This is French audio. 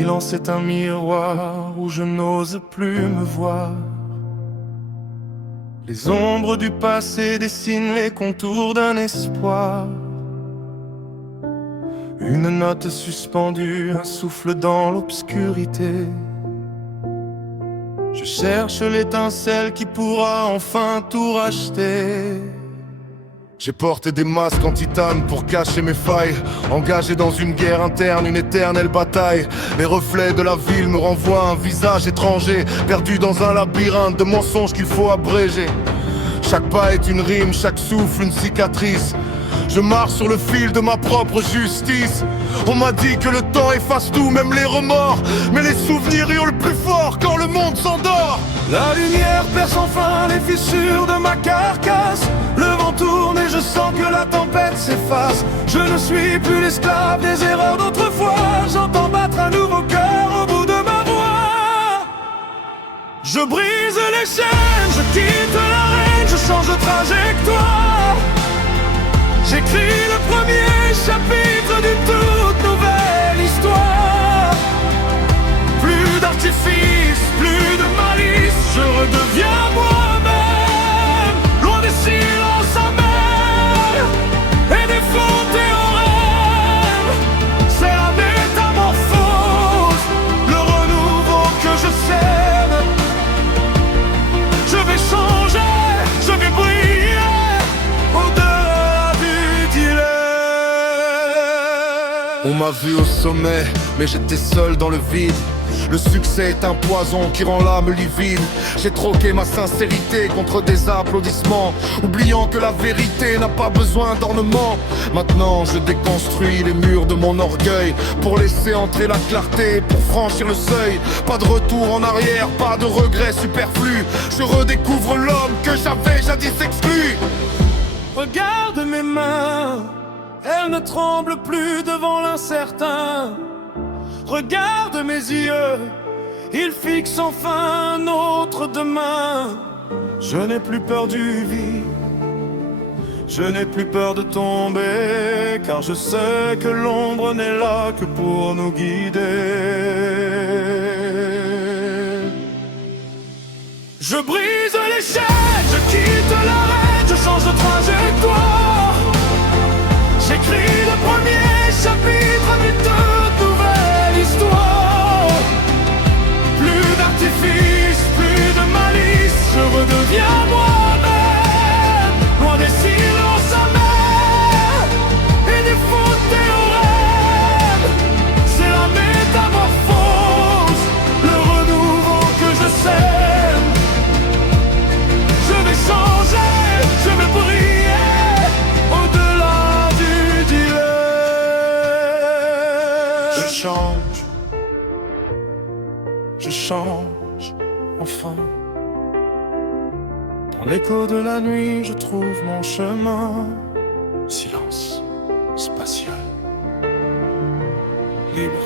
silence est un miroir où je n'ose plus me voir. Les ombres du passé dessinent les contours d'un espoir. Une note suspendue, un souffle dans l'obscurité. Je cherche l'étincelle qui pourra enfin tout racheter. J'ai porté des masques en titane pour cacher mes failles. Engagé dans une guerre interne, une éternelle bataille. Les reflets de la ville me renvoient un visage étranger, perdu dans un labyrinthe de mensonges qu'il faut abréger. Chaque pas est une rime, chaque souffle une cicatrice. Je marche sur le fil de ma propre justice. On m'a dit que le temps efface tout, même les remords. Mais les souvenirs hurlent plus fort quand le monde s'endort. La lumière perce enfin les fissures de ma carcasse. Le vent tourne et je sens que la tempête s'efface. Je ne suis plus l'esclave des erreurs d'autrefois. J'entends battre un nouveau cœur au bout de ma voix. Je brise les chaînes, je quitte l'arène, je change de trajectoire. J'écris le premier chapitre d'une toute nouvelle histoire. Plus d'artifice, plus de malice, je redeviens moi-même. Loin des silences amers et des faux théorèmes. C'est la métamorphose, le renouveau que je sème. Je vais changer, je vais briller au-delà du dilemme. On m'a vu au sommet, mais j'étais seul dans le vide. Le succès est un poison qui rend l'âme livide. J'ai troqué ma sincérité contre des applaudissements, oubliant que la vérité n'a pas besoin d'ornement. Maintenant je déconstruis les murs de mon orgueil pour laisser entrer la clarté, pour franchir le seuil. Pas de retour en arrière, pas de regrets superflus. Je redécouvre l'homme que j'avais jadis exclu. Regarde mes mains, elles ne tremblent plus devant l'incertain. Regarde mes yeux, ils fixent enfin un autre demain. Je n'ai plus peur du vide, je n'ai plus peur de tomber, car je sais que l'ombre n'est là que pour nous guider. Je brise les chaînes, je quitte l'arène, je change de trajectoire. J'écris le premier chapitre d'une toute nouvelle histoire. Plus d'artifice, plus de malice, je redeviens moi-même. Loin des silences amers et des faux théorèmes. C'est la métamorphose, le renouveau que je sème. Je vais changer, je vais briller au-delà du dilemme. Je change, enfin. Dans l'écho de la nuit, je trouve mon chemin. Silence spatial, libre.